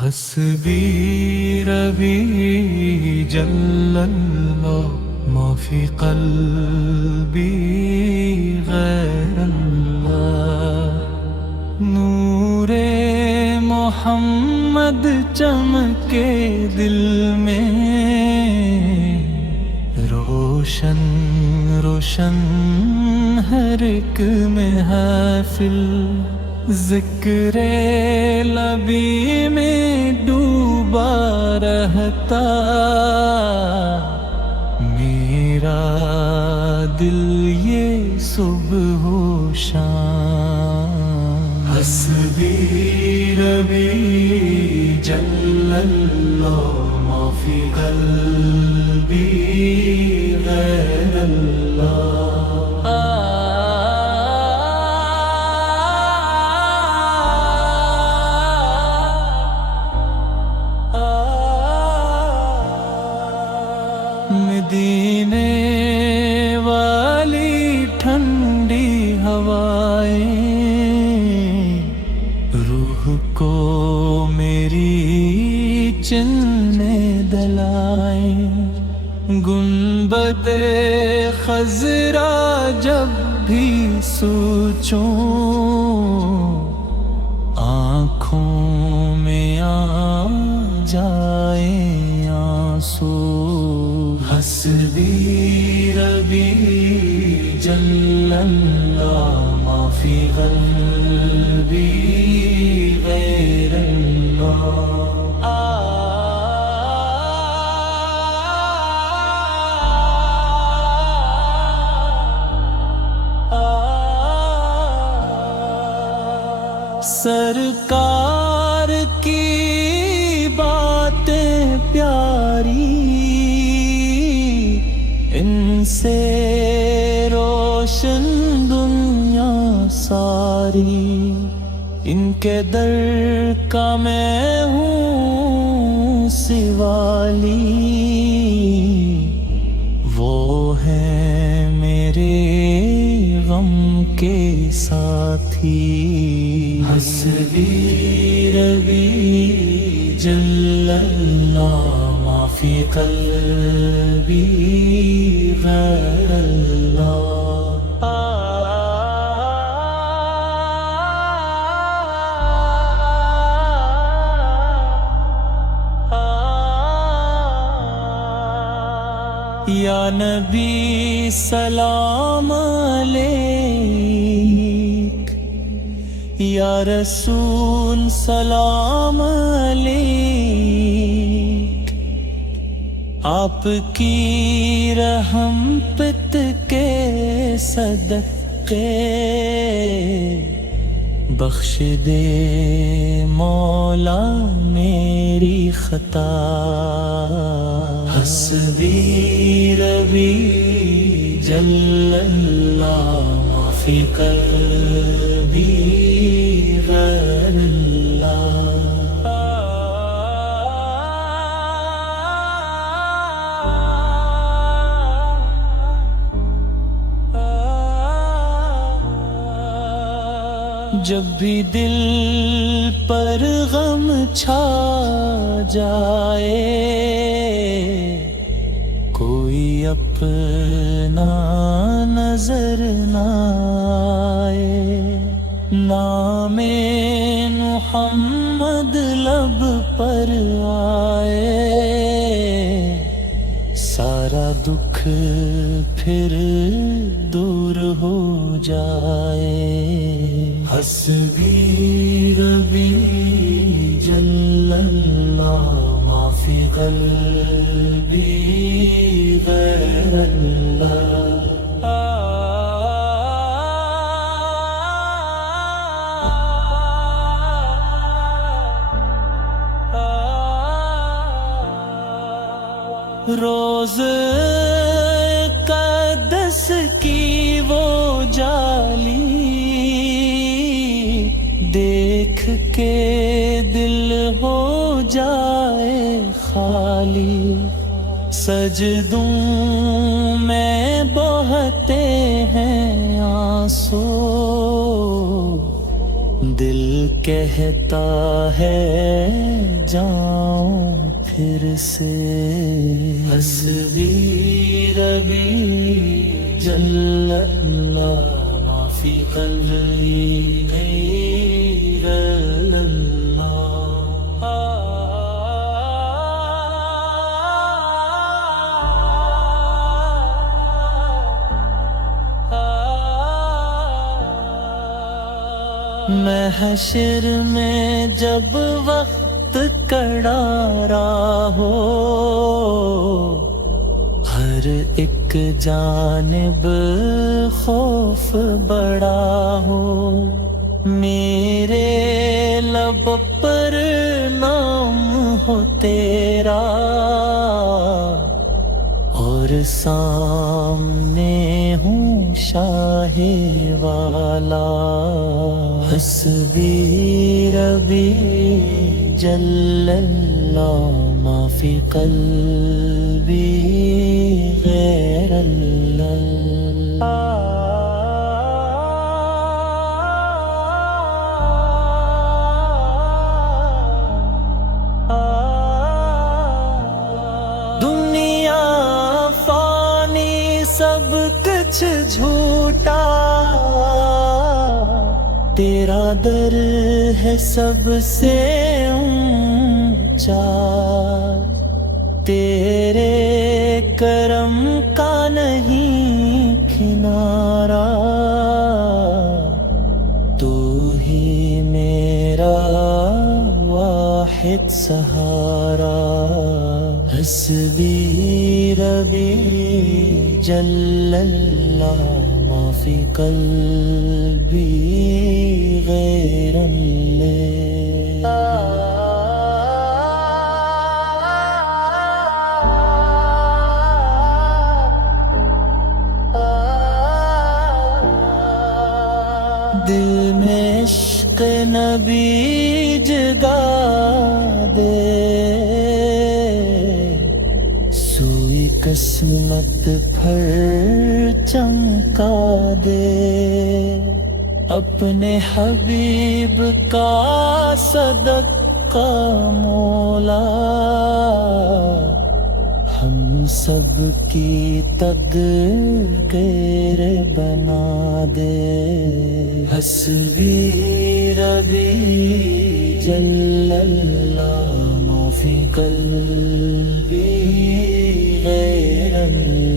حسبي ربي جل الله ما في قلبي غير الله نور محمد چمکے دل میں روشن روشن ہر ایک محفل ذکر لبی میں ڈوبا رہتا میرا دل یہ صبح و شام حسبی ربی جل اللہ ما فی قلبی غیر اللہ مدینے والی ٹھنڈی ہوائیں روح کو میری چلنے دلائیں گنبد خضرا جب بھی سوچوں آنکھوں میں آ جائیں آنسو حسبی ربی جل اللہ ما فی قلبی غیر اللہ سرکار کی باتیں پیاری ان سے روشن دنیا ساری ان کے در کا میں ہوں سوالی وہ ہیں میرے غم کے ساتھی حسبی ربی جل اللہ ما فی قلبی غیر اللہ یا نبی سلام علیک یا رسول سلام علیک آپ کی رحمت کے صدقے بخش دے مولا میری خطا حسبی ربی جل اللہ ما فی قلبی غیر اللہ جب بھی دل پر غم چھا جائے کوئی اپنا نظر نہ آئے نام محمد لب پر آئے سارا دکھ پھر دور ہو جائے حسبی ربی جل اللہ ما فی قلبی غیر اللہ روز قدس کی وہ جالی دیکھ کے دل ہو جائے خالی سجدوں میں بہتے ہیں آنسو دل کہتا ہے جاؤں پھر سے، حسبی ربی جل اللہ ما فی قلبی غیر اللہ۔ میں حشر میں جب وقت کڑارا ہو، ہر ایک جانب خوف بڑا ہو، میرے لب پر نام ہو تیرا اور سامنے ہوں شاہ والا، حسبی ربی جل اللہ ما فی قلبی غیر اللہ۔ دنیا فانی سب کچھ جھوٹا، تیرا در ہے سب سے اونچا، تیرے کرم کا نہیں کنارا، تو ہی میرا واحد سہارا، حسبی ربی جل اللہ ما فی قلبی غیر اللہ۔ دل میں عشق نبی جگا دے، سوئی قسمت پھر چمکا دے، اپنے حبیب کا صدقہ مولا ہم سب کی تقدیر بنا دے، حسبی ربی جل اللہ ما فی قلبی غیر اللہ۔